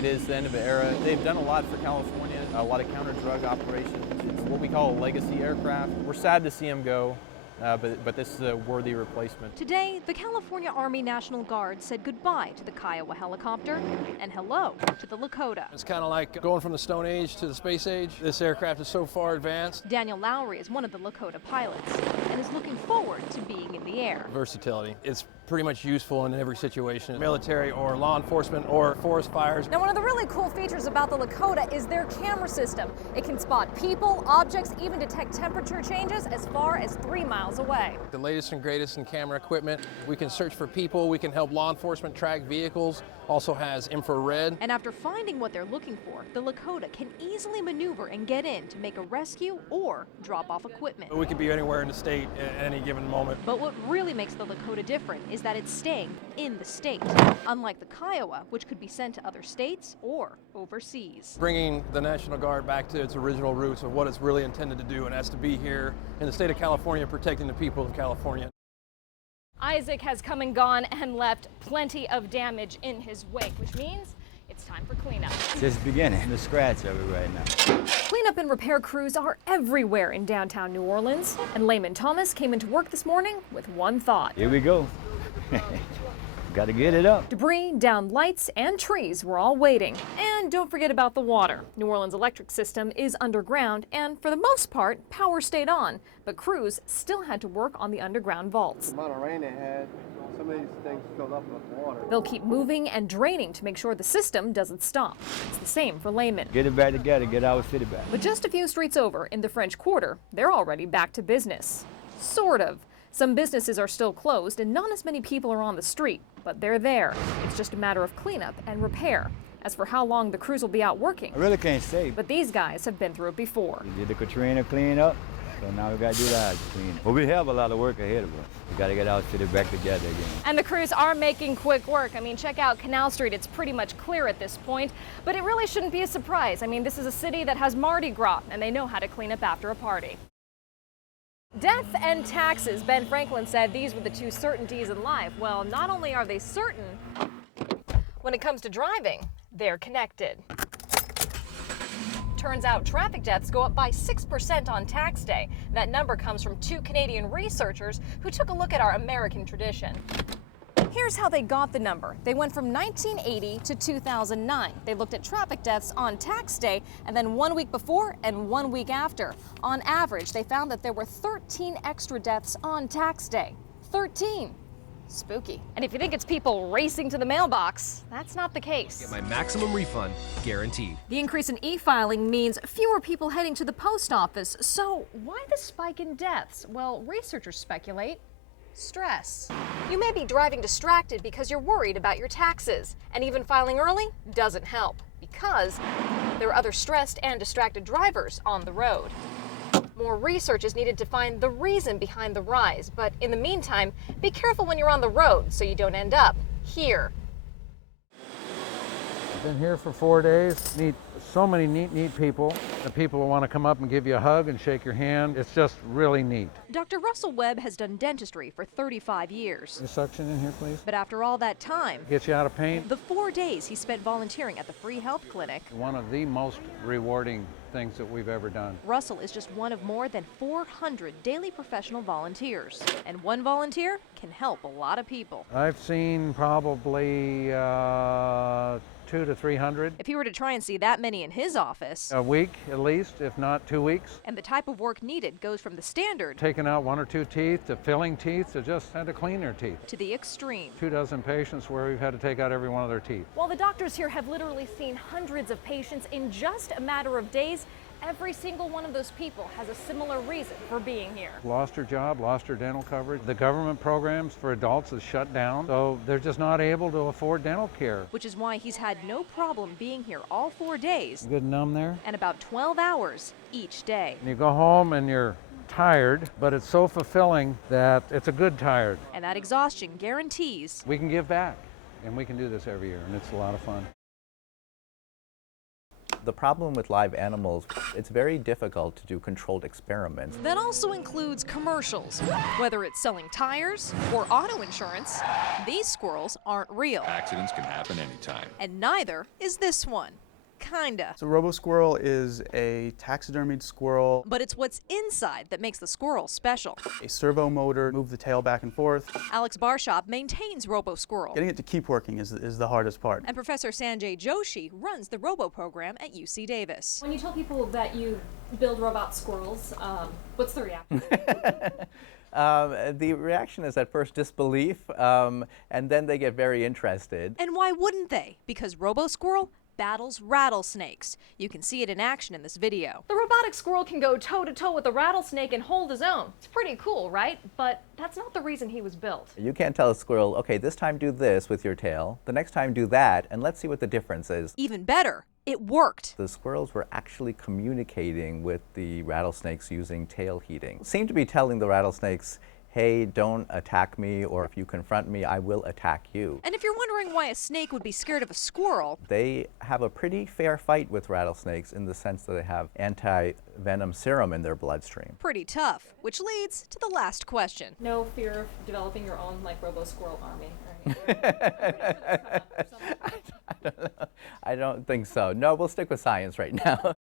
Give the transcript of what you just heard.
It is the end of an era. They've done a lot for California, a lot of counter-drug operations. It's what we call a legacy aircraft. We're sad to see them go, but this is a worthy replacement. Today, the California Army National Guard said goodbye to the Kiowa helicopter and hello to the Lakota. It's kind of like going from the Stone Age to the Space Age. This aircraft is so far advanced. Daniel Lowry is one of the Lakota pilots and is looking forward to being in the air. Versatility. It's pretty much useful in every situation, military or law enforcement or forest fires. Now, one of the really cool features about the Lakota is their camera system. It can spot people, objects, even detect temperature changes as far as 3 miles away. The latest and greatest in camera equipment. We can search for people, we can help law enforcement track vehicles, also has infrared. And after finding what they're looking for, the Lakota can easily maneuver and get in to make a rescue or drop off equipment. We could be anywhere in the state at any given moment. But what really makes the Lakota different is that it's staying in the state, unlike the Kiowa, which could be sent to other states or overseas. Bringing the National Guard back to its original roots of what it's really intended to do, and that's to be here in the state of California, protecting the people of California. Isaac has come and gone and left plenty of damage in his wake, which means it's time for cleanup. Just beginning to scratch of it right now. Cleanup and repair crews are everywhere in downtown New Orleans, and Layman Thomas came into work this morning with one thought. Here we go. Got to get it up. Debris, downed lights, and trees were all waiting. And don't forget about the water. New Orleans' electric system is underground, and for the most part, power stayed on. But crews still had to work on the underground vaults. The amount of rain they had, some of these things filled up with water. They'll keep moving and draining to make sure the system doesn't stop. It's the same for Layman. Get it back together, get our city back. But just a few streets over, in the French Quarter, they're already back to business. Sort of. Some businesses are still closed and not as many people are on the street, but they're there. It's just a matter of cleanup and repair. As for how long the crews will be out working, I really can't say. but these guys have been through it before. We did the Katrina cleanup, so now we got to do the Isaac cleanup. But we have a lot of work ahead of us. We got to get our city back together again. And the crews are making quick work. I mean, check out Canal Street. It's pretty much clear at this point, but it really shouldn't be a surprise. I mean, this is a city that has Mardi Gras, and they know how to clean up after a party. Death and taxes. Ben Franklin said these were the two certainties in life. Well, not only are they certain, when it comes to driving, they're connected. Turns out traffic deaths go up by 6% on tax day. That number comes from two Canadian researchers who took a look at our American tradition. Here's how they got the number. They went from 1980 to 2009. They looked at traffic deaths on tax day and then 1 week before and 1 week after. On average, they found that there were 13 extra deaths on tax day. 13. Spooky. And if you think it's people racing to the mailbox, that's not the case. Get my maximum refund guaranteed. The increase in e-filing means fewer people heading to the post office. So why the spike in deaths? Well, researchers speculate. Stress. You may be driving distracted because you're worried about your taxes, and even filing early doesn't help because there are other stressed and distracted drivers on the road. More research is needed to find the reason behind the rise, but in the meantime, be careful when you're on the road so you don't end up here. Been here for 4 days. Meet so many neat people. The people who want to come up and give you a hug and shake your hand. It's just really neat. Dr. Russell Webb has done dentistry for 35 years. The suction in here, please. But after all that time, Get you out of pain. the 4 days he spent volunteering at the free health clinic, One of the most rewarding things that we've ever done. Russell is just one of more than 400 daily professional volunteers. And one volunteer can help a lot of people. I've seen probably 200 to 300 If he were to try and see that many in his office, a week at least, if not 2 weeks. and the type of work needed goes from the standard Taking out 1 or 2 teeth to filling teeth to just had to clean their teeth. to the extreme. 24 patients where we've had to take out every one of their teeth. While the doctors here have literally seen hundreds of patients in just a matter of days, every single one of those people has a similar reason for being here. Lost her job, lost her dental coverage. The government programs for adults is shut down, so they're just not able to afford dental care. Which is why he's had no problem being here all 4 days Good numb there. and about 12 hours each day. And you go home and you're tired, but it's so fulfilling that it's a good tired. And that exhaustion guarantees We can give back, and we can do this every year, and it's a lot of fun. The problem with live animals, it's very difficult to do controlled experiments. That also includes commercials. Whether it's selling tires or auto insurance, these squirrels aren't real. Accidents can happen anytime. And neither is this one. Kinda. So Robot Squirrel is a taxidermied squirrel. But it's what's inside that makes the squirrel special. A servo motor, move the tail back and forth. Alex Barshop maintains Robo Squirrel. Getting it to keep working is the hardest part. And Professor Sanjay Joshi runs the Robo program at UC Davis. When you tell people that you build robot squirrels, what's the reaction? The reaction is at first disbelief, and then they get very interested. And why wouldn't they? Because Robo Squirrel battles rattlesnakes. You can see it in action in this video. The robotic squirrel can go toe-to-toe with a rattlesnake and hold his own. It's pretty cool, right? But that's not the reason he was built. You can't tell a squirrel, okay, this time do this with your tail, the next time do that, and let's see what the difference is. Even better, it worked. The squirrels were actually communicating with the rattlesnakes using tail heating. Seemed to be telling the rattlesnakes, hey, don't attack me, or if you confront me, I will attack you. And if you're wondering why a snake would be scared of a squirrel, they have a pretty fair fight with rattlesnakes in the sense that they have anti-venom serum in their bloodstream. Pretty tough, which leads to the last question. No fear of developing your own, like, Robo Squirrel army, right? I don't think so. No, we'll stick with science right now.